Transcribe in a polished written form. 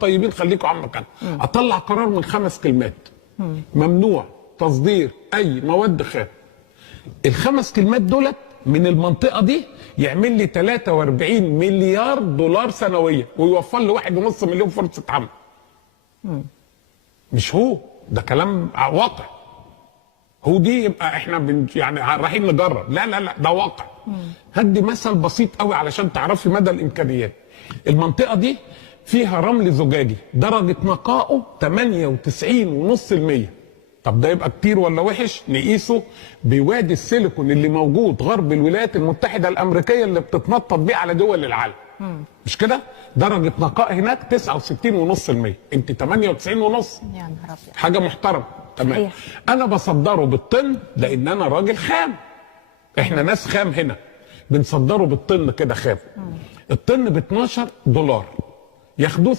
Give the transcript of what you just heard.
طيبين خليكم عم مكان. اطلع قرار من 5 كلمات: ممنوع تصدير اي مواد خام. ال5 كلمات دولت من المنطقه دي يعمل لي 43 مليار دولار سنويا، ويوفر لي 1.5 مليون فرصه عمل. مش هو ده كلام واقع. هو دي يبقى احنا يعني رايحين نجرب؟ لا لا لا، ده واقع. هدي مثل بسيط قوي علشان تعرفي مدى الامكانيات. المنطقه دي فيها رمل زجاجي درجه نقائه 98.5%. طب ده يبقى كتير ولا وحش؟ نقيسه بوادي السيليكون اللي موجود غرب الولايات المتحده الامريكيه اللي بتتنطط بيه على دول العالم. مش كده؟ درجه نقاء هناك 69.5%، انت 98.5. يا نهار ابيض، حاجه محترمه. تمام. انا بصدره بالطن لان انا راجل خام. احنا ناس خام هنا، بنصدره بالطن كده خام. الطن ب $12 ياخدوه